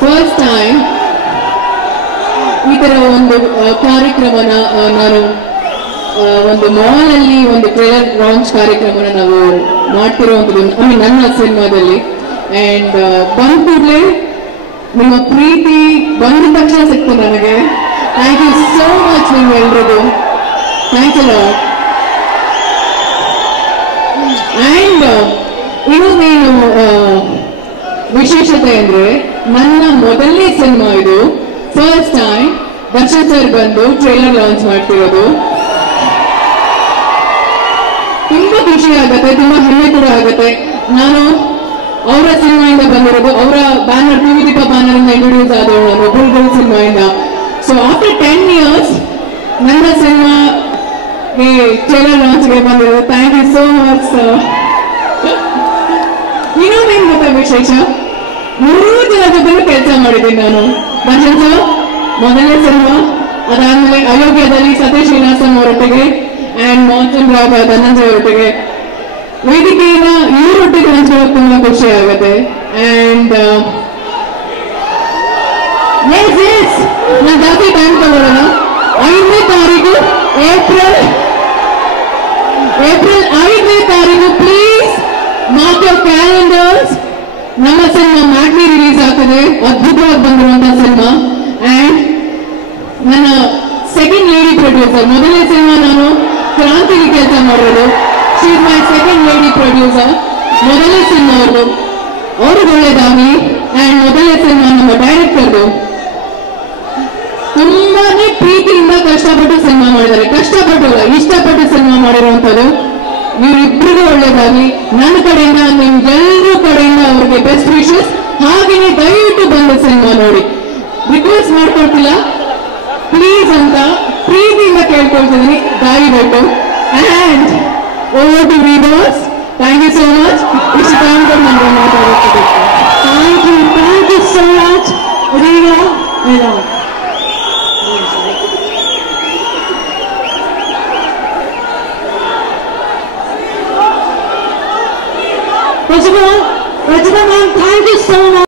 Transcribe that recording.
First time ಈ ತರ ಒಂದು ಕಾರ್ಯಕ್ರಮನ ನಾನು ಒಂದು ಮಾಲ್ ಅಲ್ಲಿ ಒಂದು ಟ್ರೇಲರ್ ಲಾಂಚ್ ಕಾರ್ಯಕ್ರಮನ ನಾವು ಮಾಡ್ತಿರುವಂಥದ್ದು ನನ್ನ ಸಿನಿಮಾದಲ್ಲಿ. ಅಂಡ್ ಬಂದ ಕೂಡಲೇ ನಿಮ್ಮ ಪ್ರೀತಿ ಬಂದ ತಕ್ಷಣ ಸಿಕ್ತು ನನಗೆ. ಥ್ಯಾಂಕ್ ಯು ಸೋ ಮಚ್ ನಿಮ್ಗೆಲ್ರಿಗೂ. Thank you lot. ಅಂಡ್ ಇನ್ನೊಂದೇನು ವಿಶೇಷತೆ ಅಂದ್ರೆ ನನ್ನ ಮೊದಲನೇ ಸಿನಿಮಾ ಇದು. ಫಸ್ಟ್ ಟೈಮ್ ದರ್ಶನ್ ಸರ್ ಬಂದು ಟ್ರೇಲರ್ ಲಾಂಚ್ ಮಾಡ್ತಿರೋದು. ತುಂಬಾ ಖುಷಿ ಆಗುತ್ತೆ, ತುಂಬಾ ಹೆಮ್ಮೆ ಕೂಡ ಆಗುತ್ತೆ. ನಾನು ಅವರ ಸಿನಿಮಾಯಿಂದ ಬಂದಿರೋದು, ಅವರ ಬ್ಯಾನರ್ ದೀಪ ಬ್ಯಾನರ್ ಇಂದ ಇಂಟ್ರೊಡ್ಯೂಸ್ ಆದವರು ನಾನು ಬುಲ್ಬುಲ್ ಸಿನಿಮಾಯಿಂದ. ಸೊ ಆಫ್ಟರ್ 10 years ನನ್ನ ಸಿನಿಮಾಗೆ ಟ್ರೇಲರ್ ಲಾಂಚ್ಗೆ ಬಂದಿರೋದು. Thank you so much sir. ಇನ್ನೊಂದೇನು ಗೊತ್ತಾ ವಿಶೇಷ, 3 ಜನ ಜೊತೆ ಕೆಲಸ ಮಾಡಿದ್ದೀನಿ ನಾನು. ದರ್ಶನ್ ಸರ್ ಮೊದಲನೇ ಸಿನಿಮಾ, ಅದಾದ್ಮೇಲೆ ಅಯೋಗ್ಯದಲ್ಲಿ ಸತೀಶ್ ಶ್ರೀನಿವಾಸನ್ ಅವರೊಟ್ಟಿಗೆ ಅಂಡ್ ಮೋಹನ್ ರಾವ್ ಧನಂಜಯ ಅವರೊಟ್ಟಿಗೆ ವೇದಿಕೆಯಿಂದ ಇವರೊಟ್ಟಿಗೆ ಹಂಚ್ಕೊಳ್ಳೋಕೆ ತುಂಬಾ ಖುಷಿ ಆಗುತ್ತೆ. ಅಂಡ್ ನಾನು ಜಾಸ್ತಿ ಟೈಮ್ ತಗೊಳ್ಳೋಣ. 5ನೇ ತಾರೀಕು ಏಪ್ರಿಲ್ 5ನೇ ತಾರೀಕು ಪ್ಲೀಸ್ ಮಾರ್ಕ್ ಯುವರ್ ಕ್ಯಾಲೆಂಡರ್ಸ್. ನಮ್ಮ ಸಿನಿಮಾ ಮ್ಯಾಟ್ನಿ ರಿಲೀಸ್ ಆಗ್ತದೆ, ಅದ್ಭುತವಾಗಿ ಬಂದಿರುವಂತಹ ಸಿನಿಮಾ. ಅಂಡ್ ನನ್ನ ಸೆಕೆಂಡ್ ಲೇಡಿ ಪ್ರೊಡ್ಯೂಸರ್, ಮೊದಲನೇ ಸಿನಿಮಾ ನಾನು ಕ್ರಾಂತಿಗೆ ಕೆಲಸ ಮಾಡಿರೋದು. She is my second lady producer. ಮೊದಲನೇ ಸಿನಿಮಾ ಅವರು ಒಳ್ಳೆದಾಗಿ. ಅಂಡ್ ಮೊದಲನೇ ಸಿನಿಮಾ ನಮ್ಮ ಡೈರೆಕ್ಟರ್ದು ತುಂಬಾನೇ ಪ್ರೀತಿಯಿಂದ ಕಷ್ಟಪಟ್ಟು ಸಿನಿಮಾ ಮಾಡಿದ್ದಾರೆ. ಕಷ್ಟಪಟ್ಟು ಇಷ್ಟಪಟ್ಟು ಸಿನಿಮಾ ಮಾಡಿರುವಂತದ್ದು. ಇವರಿಬ್ಬರಿಗೂ ಒಳ್ಳೆದಾಗಿ. ನನ್ನ ಕಡೆಯಿಂದ ನಿಮ್ಗೆಲ್ಲರೂ ಕಡೆಯಿಂದ ಅವ್ರಿಗೆ ಬೆಸ್ಟ್ ವಿಶಸ್. ಹಾಗೇನೆ ದಯವಿಟ್ಟು ಬಂದು ಸಿನಿಮಾ ನೋಡಿ. ರಿಕ್ವೆಸ್ಟ್ ಮಾಡ್ಕೊಳ್ತಿಲ್ಲ ಪ್ಲೀಸ್ ಅಂತ ಪ್ರೀತಿಯಿಂದ ಕೇಳ್ಕೊಳ್ತಿದ್ದೀನಿ, ದಯವಿಟ್ಟು. And over to viewers. Thank you so much. ಇಷ್ಟು ಟೈಮ್ ಕೊಟ್ಟು ನಮಗೆ ಮಾತಾಡೋದು. Thank you so much Reena. Rajana ma'am, thank you so much.